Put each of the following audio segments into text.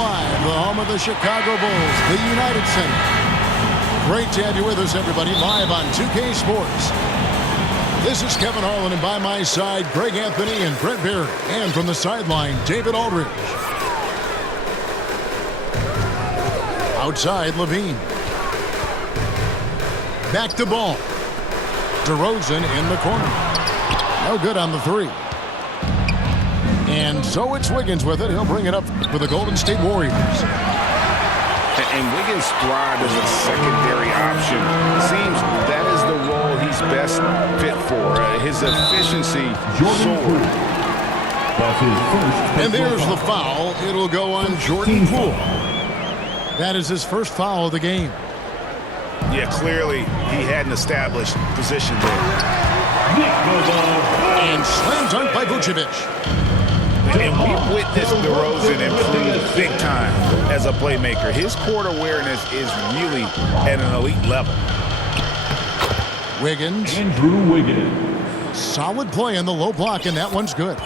Live, the home of the Chicago Bulls, the United Center. Great to have you with us, everybody, live on 2K Sports. This is Kevin Harlan, and by my side, Greg Anthony and Brent Barry. And from the sideline, David Aldridge. Outside, LaVine. Back to ball. DeRozan in the corner. No good on the three. And so it's Wiggins with it. He'll bring it up for the Golden State Warriors. And Wiggins thrived as a secondary option. Seems that is the role he's best fit for. His efficiency soared. And there's the foul. It'll go on Jordan Poole. That is his first foul of the game. Yeah, clearly he had an established position there. And slam dunk by Vucevic. And we witnessed DeRozan improve big time as a playmaker. His court awareness is really at an elite level. Wiggins. Andrew Wiggins. Solid play in the low block, and that one's good.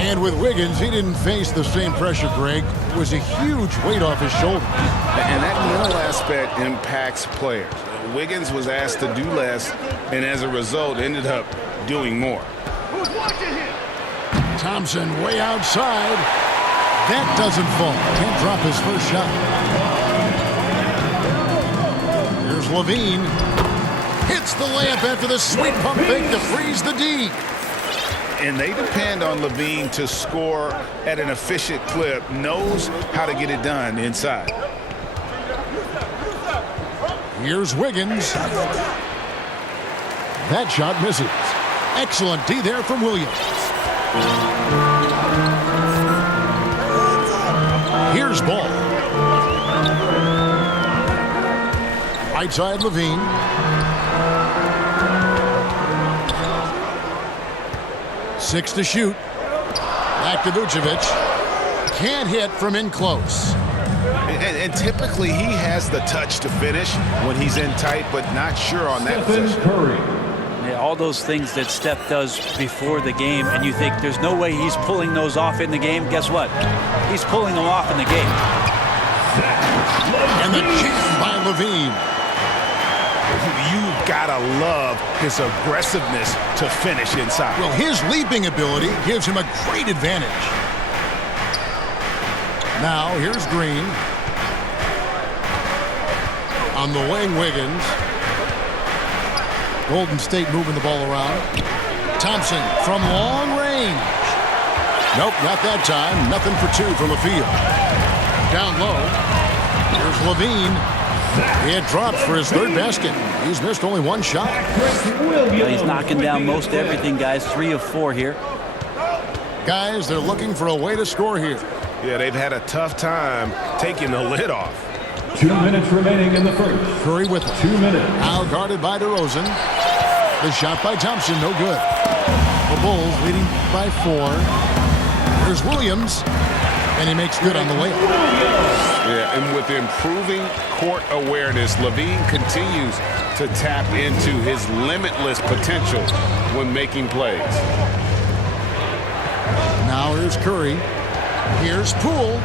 And with Wiggins, he didn't face the same pressure, Greg. It was a huge weight off his shoulder. And that mental aspect impacts players. Wiggins was asked to do less, and as a result, ended up doing more. Thompson way outside. That doesn't fall. Can't drop his first shot. Here's LaVine. Hits the layup after the sweet pump fake to freeze the D. And they depend on LaVine to score at an efficient clip, knows how to get it done inside. Here's Wiggins. That shot misses. Excellent D there from Williams. Here's Ball. Right side, LaVine. Six to shoot. Back to Vucevic. Can't hit from in close. And typically he has the touch to finish when he's in tight, but not sure on that possession. Yeah, all those things that Steph does before the game, and you think there's no way he's pulling those off in the game. Guess what? He's pulling them off in the game. And the jam by LaVine. You've got to love his aggressiveness to finish inside. Well, his leaping ability gives him a great advantage. Now, here's Green. On the wing, Wiggins. Golden State moving the ball around. Thompson from long range. Nope, not that time. Nothing for two from the field. Down low. Here's LaVine. It drops for his third basket. He's missed only one shot. Well, he's knocking down most everything, guys. 3 of 4 here. Guys, they're looking for a way to score here. Yeah, they've had a tough time taking the lid off. 2 minutes remaining in the first. Curry with 2 minutes. Now guarded by DeRozan. The shot by Thompson, no good. The Bulls leading by 4. There's Williams, and he makes good on the layup. Yeah, and with improving court awareness, LaVine continues to tap into his limitless potential when making plays. Now here's Curry. Here's Poole.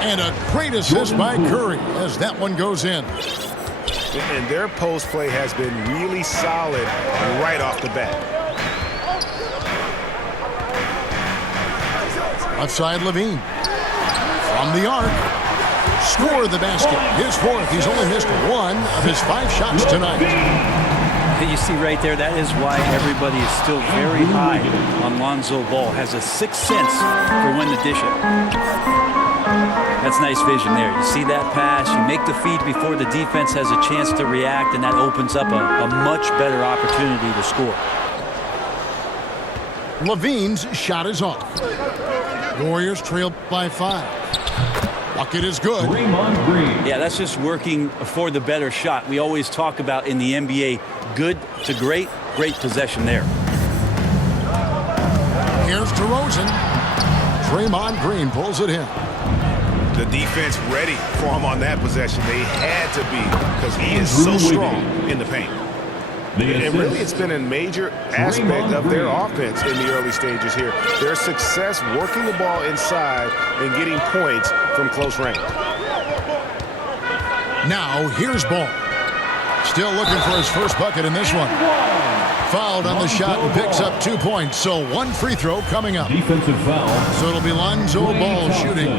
And a great assist by Curry as that one goes in. And their post play has been really solid right off the bat. Left side, LaVine. From the arc. Score the basket. His fourth. He's only missed 1 of his 5 shots tonight. You see right there, that is why everybody is still very high on Lonzo Ball. Has a sixth sense for when to dish it. That's nice vision there. You see that pass, you make the feed before the defense has a chance to react, and that opens up a much better opportunity to score. LaVine's shot is off. The Warriors trail by 5. Bucket is good. Yeah, that's just working for the better shot. We always talk about in the NBA, good to great, great possession there. Here's DeRozan. Draymond Green pulls it in. The defense ready for him on that possession. They had to be because he is so strong in the paint. And really, it's been a major aspect of their offense in the early stages here. Their success working the ball inside and getting points from close range. Now, here's Ball. Still looking for his first bucket in this one. Fouled on the shot and picks up 2 points. So one free throw coming up. Defensive foul. So it'll be Lonzo Ball shooting.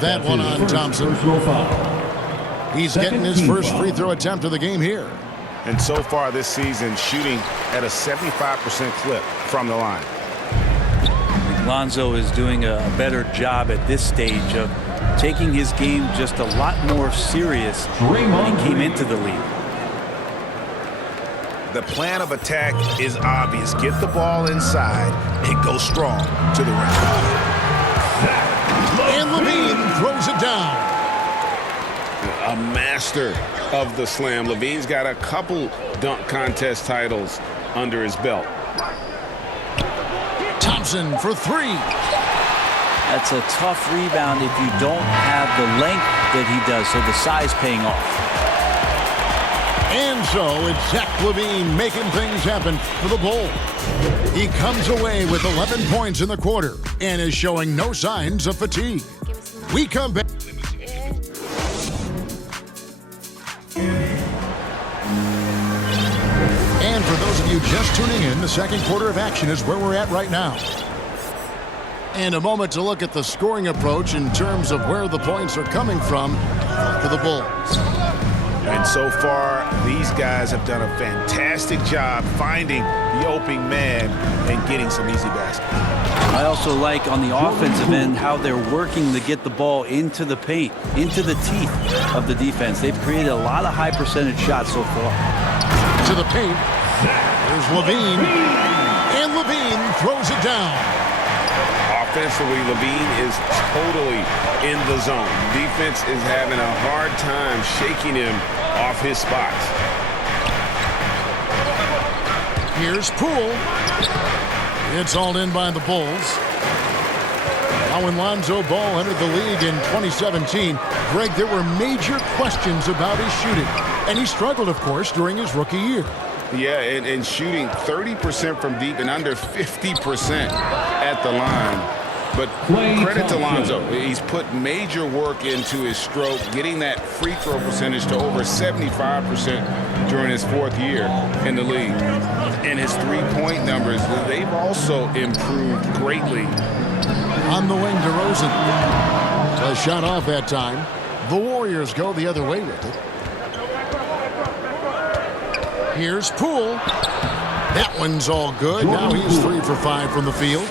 That one on Thompson. Personal foul. He's getting his first free throw attempt of the game here. And so far this season, shooting at a 75% clip from the line. Lonzo is doing a better job at this stage of taking his game just a lot more serious when he came into the league. The plan of attack is obvious. Get the ball inside and go strong to the rim. And LaVine throws it down. A master of the slam. LaVine's got a couple dunk contest titles under his belt. Thompson for three. That's a tough rebound if you don't have the length that he does, so the size paying off. And so it's Zach LaVine making things happen for the Bulls. He comes away with 11 points in the quarter and is showing no signs of fatigue. We come back. And for those of you just tuning in, the second quarter of action is where we're at right now. And a moment to look at the scoring approach in terms of where the points are coming from for the Bulls. And so far, these guys have done a fantastic job finding the opening man and getting some easy baskets. I also like on the offensive end how they're working to get the ball into the paint, into the teeth of the defense. They've created a lot of high percentage shots so far. To the paint. There's LaVine. And LaVine throws it down. Offensively, LaVine is totally in the zone. Defense is having a hard time shaking him off his spots. Here's Poole. It's all in by the Bulls. Now when Lonzo Ball entered the league in 2017, Greg, there were major questions about his shooting. And he struggled, of course, during his rookie year. Yeah, and shooting 30% from deep and under 50% at the line. But credit to Lonzo. He's put major work into his stroke, getting that free throw percentage to over 75% during his fourth year in the league. And his three-point numbers, they've also improved greatly. On the wing, DeRozan. A shot off that time. The Warriors go the other way with it. Here's Poole. That one's all good. Now he's 3 for 5 from the field.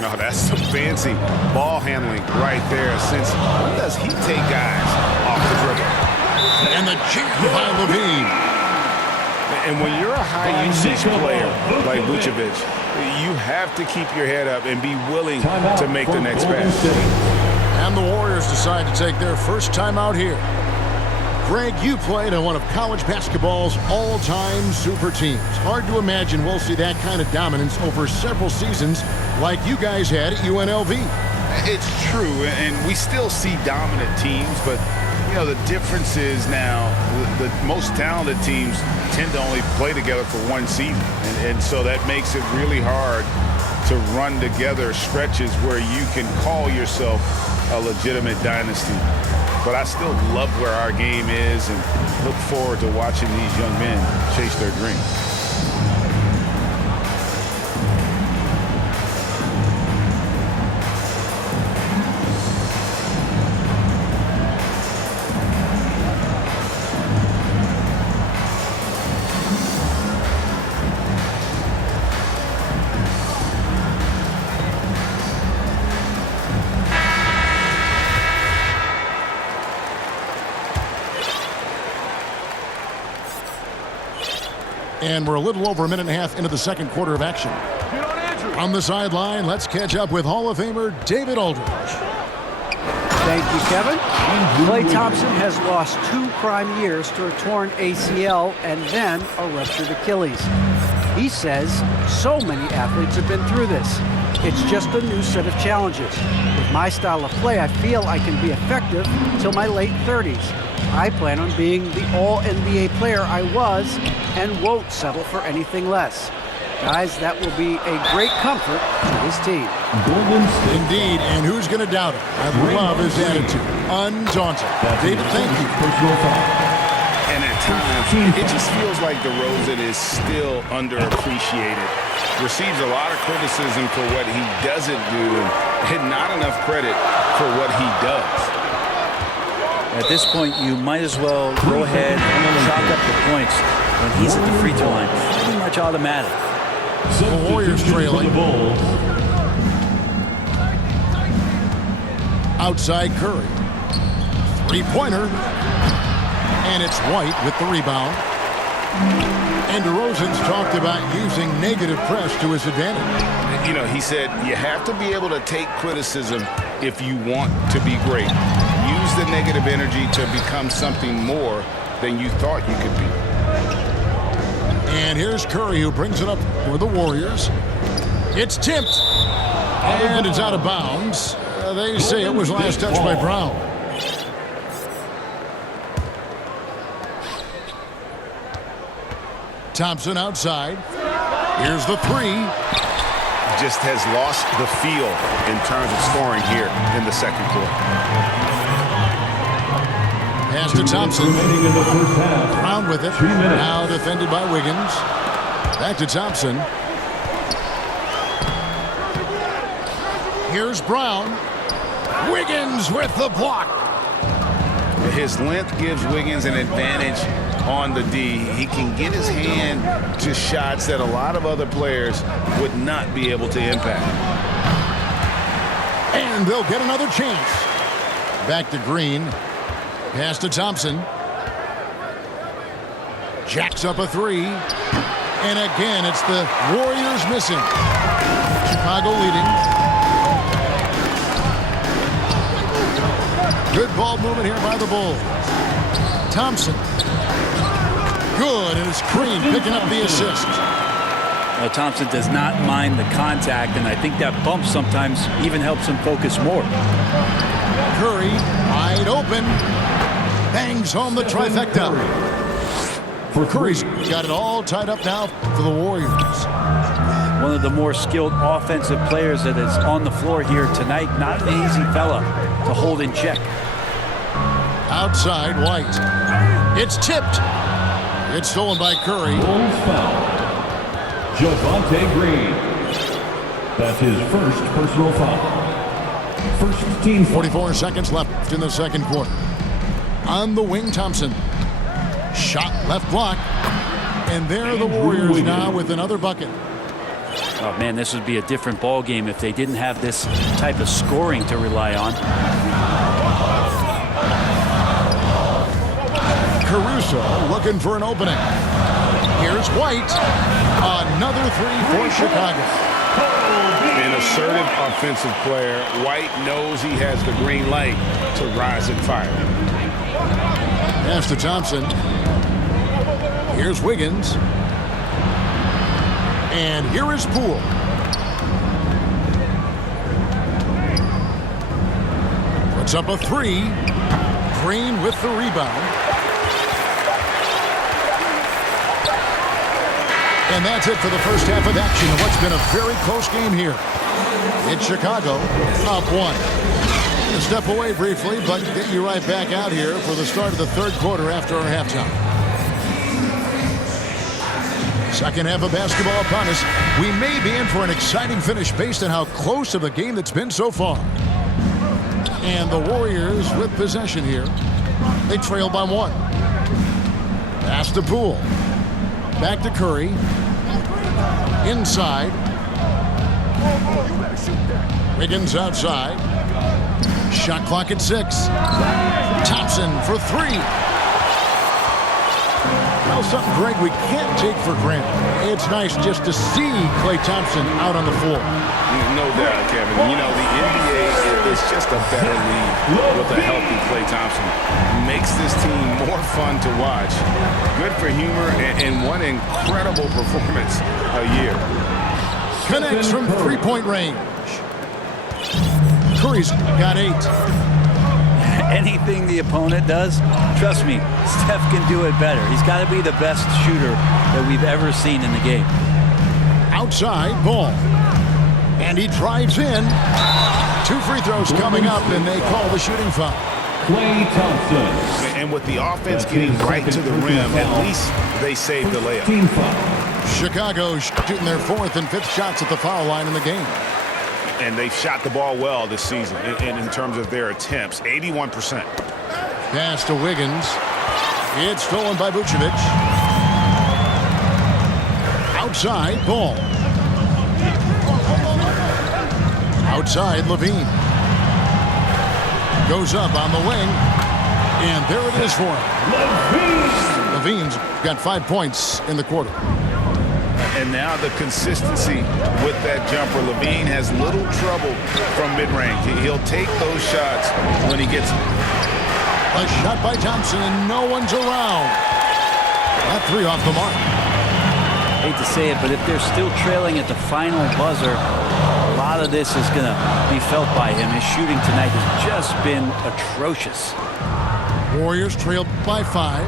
No, that's some fancy ball handling right there. Since when does he take guys off the dribble? And the jam by LaVine. And when you're a high-usage player like Vucevic, you have to keep your head up and be willing to make the next pass. And the Warriors decide to take their first time out here. Greg, you played on one of college basketball's all-time super teams. Hard to imagine we'll see that kind of dominance over several seasons like you guys had at UNLV. It's true, and we still see dominant teams, but, you know, the difference is now the most talented teams tend to only play together for one season, and so that makes it really hard to run together stretches where you can call yourself a legitimate dynasty. But I still love where our game is and look forward to watching these young men chase their dreams. And we're a little over a minute and a half into the second quarter of action. On the sideline, let's catch up with Hall of Famer David Aldridge. Thank you, Kevin. Klay Thompson has lost 2 prime years to a torn ACL and then a ruptured Achilles. He says so many athletes have been through this. It's just a new set of challenges. With my style of play, I feel I can be effective until my late 30s. I plan on being the all-NBA player I was and won't settle for anything less. Guys, that will be a great comfort to his team. Golden State. Indeed, and who's going to doubt it? I love his attitude. Undaunted. David, thank you. Personal foul. And at times, it just feels like DeRozan is still underappreciated. Receives a lot of criticism for what he doesn't do and not enough credit for what he does. At this point, you might as well go ahead and chalk up the points when he's at the free throw line. Pretty much automatic. The Warriors trailing. Outside Curry. Three-pointer. And it's White with the rebound. And DeRozan's talked about using negative press to his advantage. You know, he said you have to be able to take criticism if you want to be great. Use the negative energy to become something more than you thought you could be. And here's Curry, who brings it up for the Warriors. It's tipped. And it's out of bounds. They say it was last touched by Brown. Thompson outside. Here's the three. Just has lost the feel in terms of scoring here in the second quarter. Pass to Thompson. Remaining in the first half. Brown with it. 3 minutes. Now defended by Wiggins. Back to Thompson. Here's Brown. Wiggins with the block. His length gives Wiggins an advantage on the D. He can get his hand to shots that a lot of other players would not be able to impact. And they'll get another chance. Back to Green. Pass to Thompson. Jacks up a three. And again, it's the Warriors missing. Chicago leading. Good ball movement here by the Bulls. Thompson. Good, and it's Green picking up the assist. Well, Thompson does not mind the contact, and I think that bump sometimes even helps him focus more. Curry, wide open. Bangs home the trifecta. Curry's got it all tied up now for the Warriors. One of the more skilled offensive players that is on the floor here tonight. Not an easy fella to hold in check. Outside, White. It's tipped. It's stolen by Curry. Bulls foul. Javonte Green. That's his first personal foul. First team foul. 44 seconds left in the second quarter. On the wing, Thompson. Shot left block. And there are the Warriors now with another bucket. Oh, man, this would be a different ball game if they didn't have this type of scoring to rely on. Caruso looking for an opening. Here's White. Another three for Chicago. An assertive offensive player. White knows he has the green light to rise and fire. Pass to Thompson. Here's Wiggins. And here is Poole. Puts up a three. Green with the rebound. And that's it for the first half of action in what's been a very close game here. It's Chicago up one. I'm going to step away briefly, but get you right back out here for the start of the third quarter after our halftime. Second half of basketball upon us. We may be in for an exciting finish based on how close of a game that's been so far. And the Warriors with possession here. They trail by one. Pass to Poole. Back to Curry. Inside. Wiggins outside. Shot clock at 6. Thompson for three. Well, something, Greg, we can't take for granted. It's nice just to see Klay Thompson out on the floor. No doubt, Kevin. You know, the NBA is just a better league with a healthy Klay Thompson. Makes this team more fun to watch. Good for humor and one incredible performance a year. Connects from three-point range. Curry's got 8. anything the opponent does, trust me, Steph can do it better. He's got to be the best shooter that we've ever seen in the game. Outside, ball. And he drives in. 2 free throws coming up, and they call the shooting foul. Klay Thompson. And with the offense getting right to the rim, at least they saved the layup. Team foul. Chicago shooting their 4th and 5th shots at the foul line in the game. And they've shot the ball well this season in terms of their attempts, 81%. Pass to Wiggins. It's stolen by Vucevic. Outside, ball. Outside, LaVine. Goes up on the wing. And there it is for him. LaVine's got 5 points in the quarter. And now the consistency with that jumper. LaVine has little trouble from mid-range. He'll take those shots when he gets them. A shot by Thompson, and no one's around. That 3 off the mark. Hate to say it, but if they're still trailing at the final buzzer, a lot of this is going to be felt by him. His shooting tonight has just been atrocious. Warriors trailed by 5.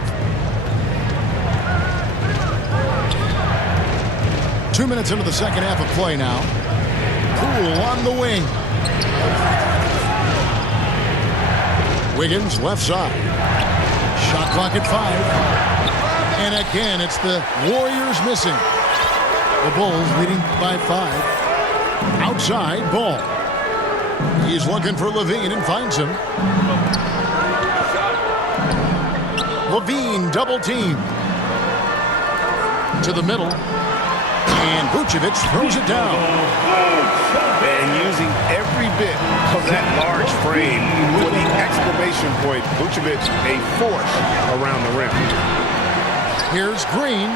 2 minutes into the second half of play now. Poole on the wing. Wiggins left side. Shot clock at 5. And again, it's the Warriors missing. The Bulls leading by 5. Outside, ball. He's looking for LaVine and finds him. LaVine double team. To the middle. And Vucevic throws it down. And using every bit of that large frame for the exclamation point, Vucevic a force around the rim. Here's Green.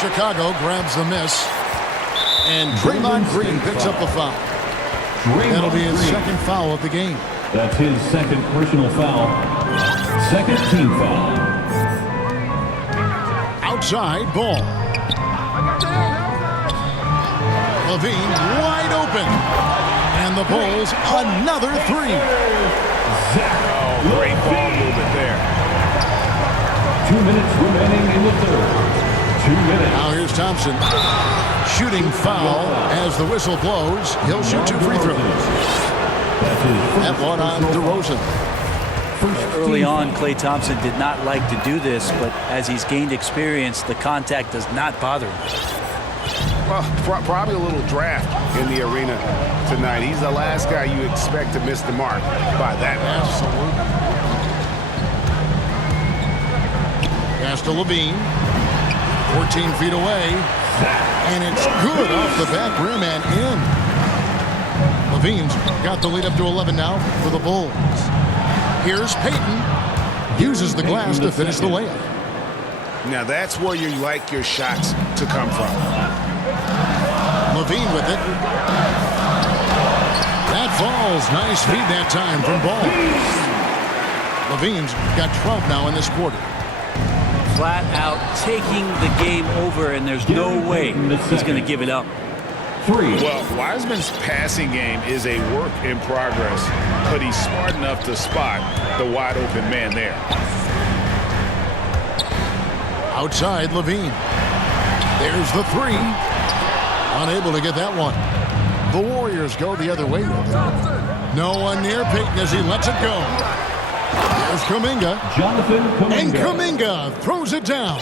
Chicago grabs the miss. And Draymond Green picks up the foul. That'll be his second foul of the game. That's his second personal foul. Second team foul. Outside, ball. LaVine wide open. And the Bulls another 3. Oh, great ball movement there. 2 minutes remaining in the third. 2 minutes. Now here's Thompson. Shooting foul as the whistle blows. He'll shoot 2 free throws. That one on DeRozan. Early on, Klay Thompson did not like to do this, but as he's gained experience, the contact does not bother him. Well, probably a little draft in the arena tonight. He's the last guy you expect to miss the mark by that much. Absolutely. Pass to LaVine. 14 feet away. And it's good off the back rim and in. LaVine's got the lead up to 11 now for the Bulls. Here's Payton. Uses the glass to finish the layup. Now that's where you like your shots to come from. LaVine with it. That falls. Nice feed that time from Ball. LaVine's got 12 now in this quarter. Flat out taking the game over, and there's no way he's going to give it up. 3. Well, Wiseman's passing game is a work in progress, but he's smart enough to spot the wide open man there. Outside, LaVine. There's the 3. Unable to get that one. The Warriors go the other way. No one near Payton as he lets it go. There's Kuminga. Jonathan Kuminga. And Kuminga throws it down.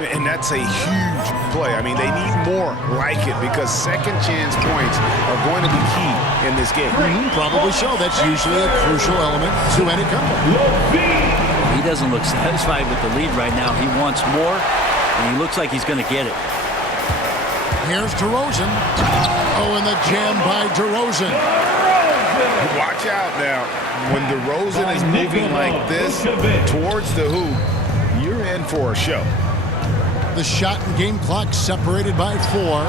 And that's a huge play. I mean, they need more like it because second chance points are going to be key in this game. Probably so. That's usually a crucial element to any comeback. He doesn't look satisfied with the lead right now. He wants more, and he looks like he's going to get it. Here's DeRozan. Oh, and the jam by DeRozan. Watch out now. When DeRozan is moving like this towards the hoop, you're in for a show. The shot and game clock separated by 4.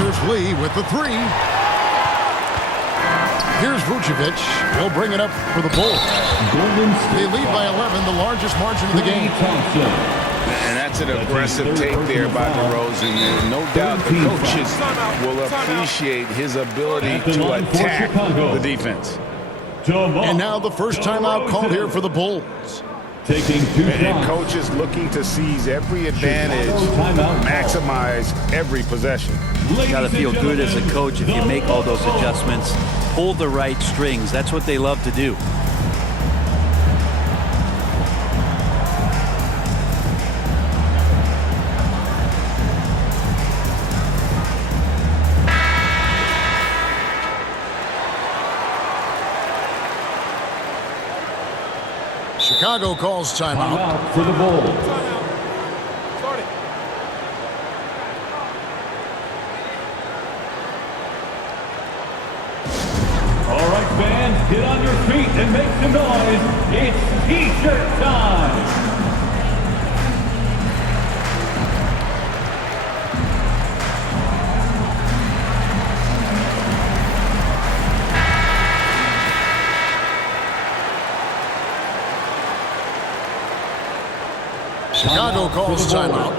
Here's Lee with the 3. Here's Vucevic. He'll bring it up for the Bulls. They lead by 11, the largest margin of the game. And that's an aggressive take there by DeRozan. And no doubt the coaches will appreciate his ability to attack the defense. And now the first timeout called here for the Bulls. Taking 2 And shots. coaches looking to seize every advantage, maximize every possession. You got to feel good as a coach if you make all those adjustments, pull the right strings. That's what they love to do. Chicago calls timeout. Timeout for the Bulls. All right, fans, get on your feet and make some noise. It's T-shirt time. Chicago calls timeout.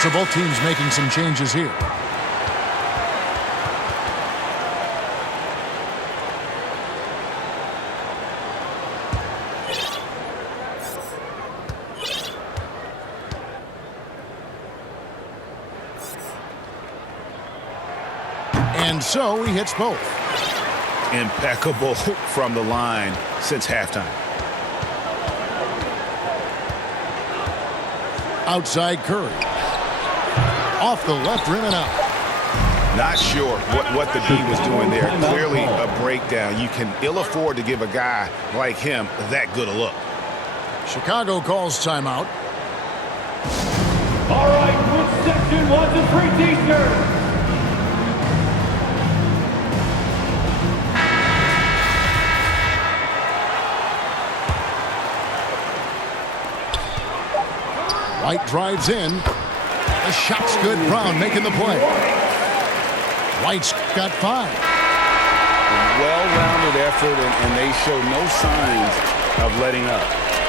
So both teams making some changes here. And so he hits both. Impeccable from the line since halftime. Outside Curry. Off the left rim and out. Not sure what the D was doing there. Clearly a breakdown. You can ill afford to give a guy like him that good a look. Chicago calls timeout. All right, which section wants a free T-shirt? White drives in. The shot's good. Brown making the play. White's got 5. Well-rounded effort, and they show no signs of letting up.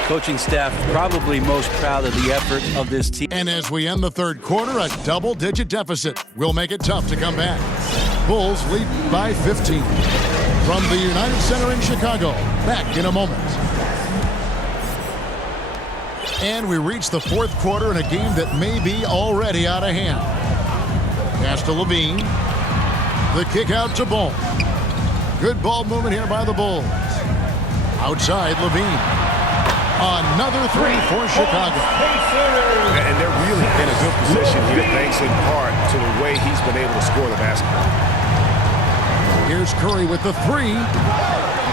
Coaching staff probably most proud of the effort of this team. And as we end the third quarter, a double-digit deficit will make it tough to come back. Bulls lead by 15. From the United Center in Chicago, back in a moment. And we reach the fourth quarter in a game that may be already out of hand. Pass to LaVine. The kick out to Ball. Good ball movement here by the Bulls. Outside LaVine. Another 3 for Chicago. And they're really in a good position here, thanks in part to the way he's been able to score the basketball. Here's Curry with the 3.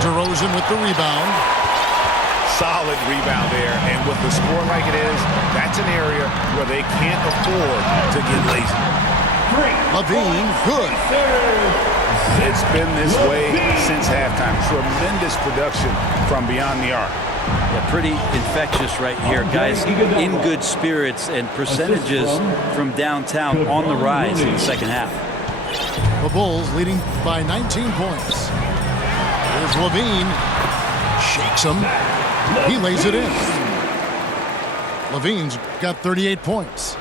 DeRozan with the rebound. Solid rebound there, and with the score like it is, that's an area where they can't afford to get lazy. LaVine, good. It's been this way since halftime. Tremendous production from beyond the arc. Yeah, pretty infectious right here, guys. In good spirits and percentages from downtown on the rise in the second half. The Bulls leading by 19 points. Here's LaVine. Shakes him. He lays it in. LaVine's got 38 points.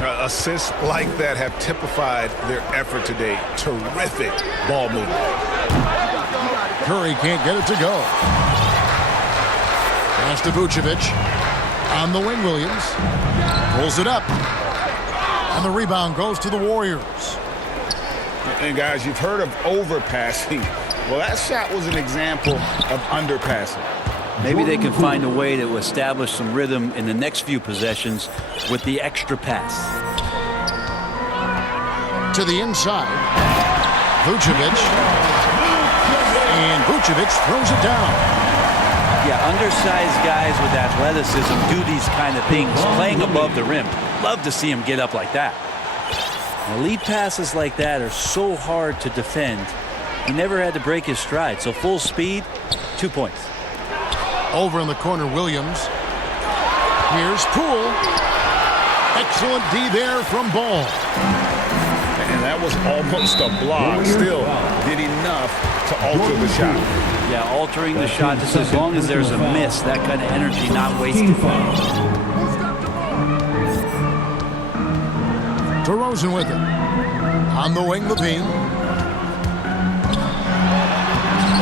Assists like that have typified their effort today. Terrific ball movement. Curry can't get it to go. Pass to Vucevic. On the wing, Williams. Pulls it up. And the rebound goes to the Warriors. And guys, you've heard of overpassing. Well, that shot was an example of underpassing. Maybe they can find a way to establish some rhythm in the next few possessions with the extra pass. To the inside. Vucevic. And Vucevic throws it down. Yeah, Yeah, undersized guys with athleticism do these kind of things, playing above the rim. Love to see him get up like that. Elite passes like that are so hard to defend. He never had to break his stride, so full speed, 2 points. Over in the corner, Williams. Here's Poole. Excellent D there from Ball. And that was almost a block. Still did enough to alter the shot. Yeah, altering the shot just as long as there's a miss, that kind of energy not wasted. DeRozan with it. On the wing, LaVine.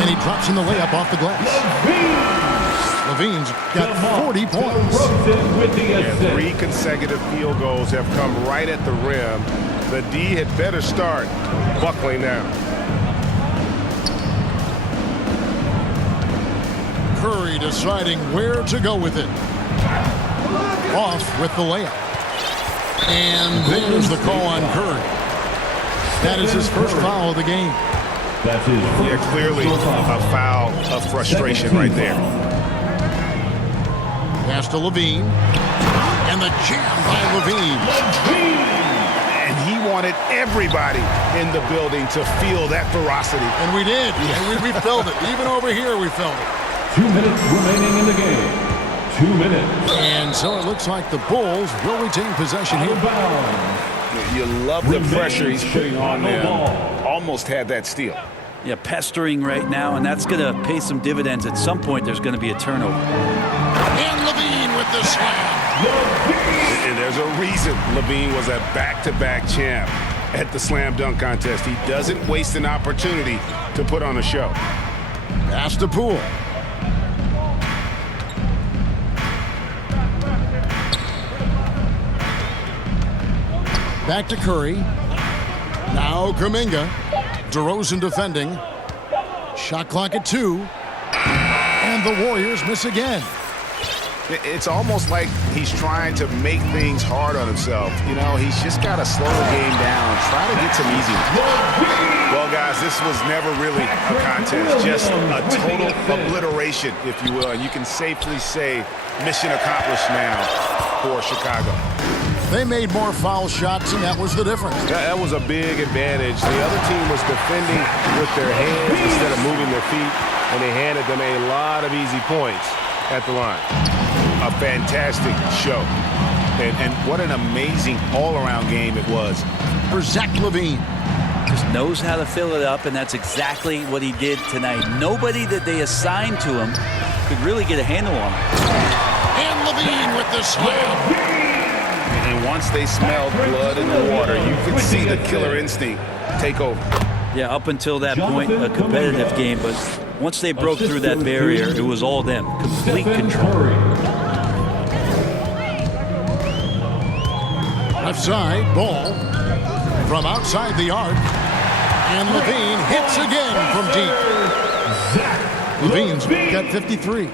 And he drops in the layup off the glass. LaVine's got 40 points. Yeah, 3 consecutive field goals have come right at the rim. The D had better start buckling now. Curry deciding where to go with it. Off with the layup. And there's the call on Curry. That is his first foul of the game. Yeah, clearly a foul of frustration right there. Pass to LaVine. And the jam by LaVine. And he wanted everybody in the building to feel that ferocity. And we did. And we felt it. Even over here, we felt it. 2 minutes remaining in the game. 2 minutes. And so it looks like the Bulls will retain possession Out here. of bounds. You love the pressure he's putting on them. Almost had that steal. Yeah, pestering right now, and that's going to pay some dividends. At some point, there's going to be a turnover. And LaVine with the slam. And there's a reason LaVine was a back-to-back champ at the slam dunk contest. He doesn't waste an opportunity to put on a show. Pass to Poole. Back to Curry. Now Kuminga. DeRozan defending. Shot clock at 2. And the Warriors miss again. It's almost like he's trying to make things hard on himself. You know, he's just got to slow the game down, try to get some easy ones. Well, guys, this was never really a contest, just a total obliteration, if you will. And you can safely say mission accomplished now for Chicago. They made more foul shots, and that was the difference. That was a big advantage. The other team was defending with their hands instead of moving their feet, and they handed them a lot of easy points at the line. A fantastic show. And what an amazing all-around game it was. For Zach LaVine. Just knows how to fill it up, and that's exactly what he did tonight. Nobody that they assigned to him could really get a handle on him. And LaVine with the slam. And once they smelled blood in the water, you could see the killer instinct take over. Yeah, up until that point, a competitive game, but once they broke through that barrier, it was all them. Complete control. Left side, Ball. From outside the arc. And LaVine hits again from deep. LaVine's got 53.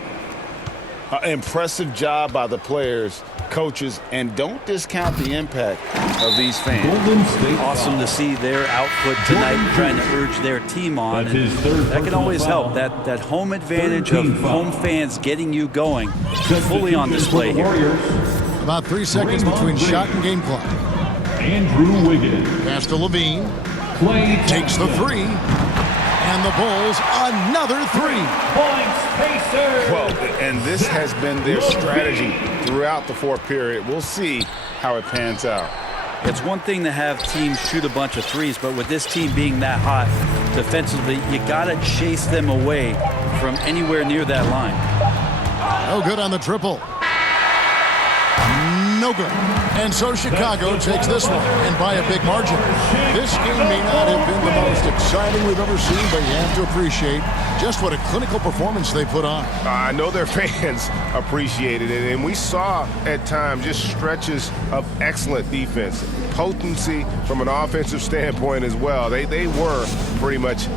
Impressive job by the players, coaches, and don't discount the impact of these fans. Awesome to see their output tonight, trying to urge their team on. And that can always help. That home advantage of home fans getting you going, fully on display here. About 3 seconds between shot and game clock. Andrew Wiggins. Pass to LaVine. Takes the 3. And the Bulls, another 3. Points, Pacers. Well, and this has been their strategy throughout the fourth period. We'll see how it pans out. It's one thing to have teams shoot a bunch of threes, but with this team being that hot defensively, you got to chase them away from anywhere near that line. No good on the triple. No good. And so Chicago takes this one, and by a big margin. This game may not have been the most exciting we've ever seen, but you have to appreciate just what a clinical performance they put on. I know their fans appreciated it, and we saw at times just stretches of excellent defense. Potency from an offensive standpoint as well. They were pretty much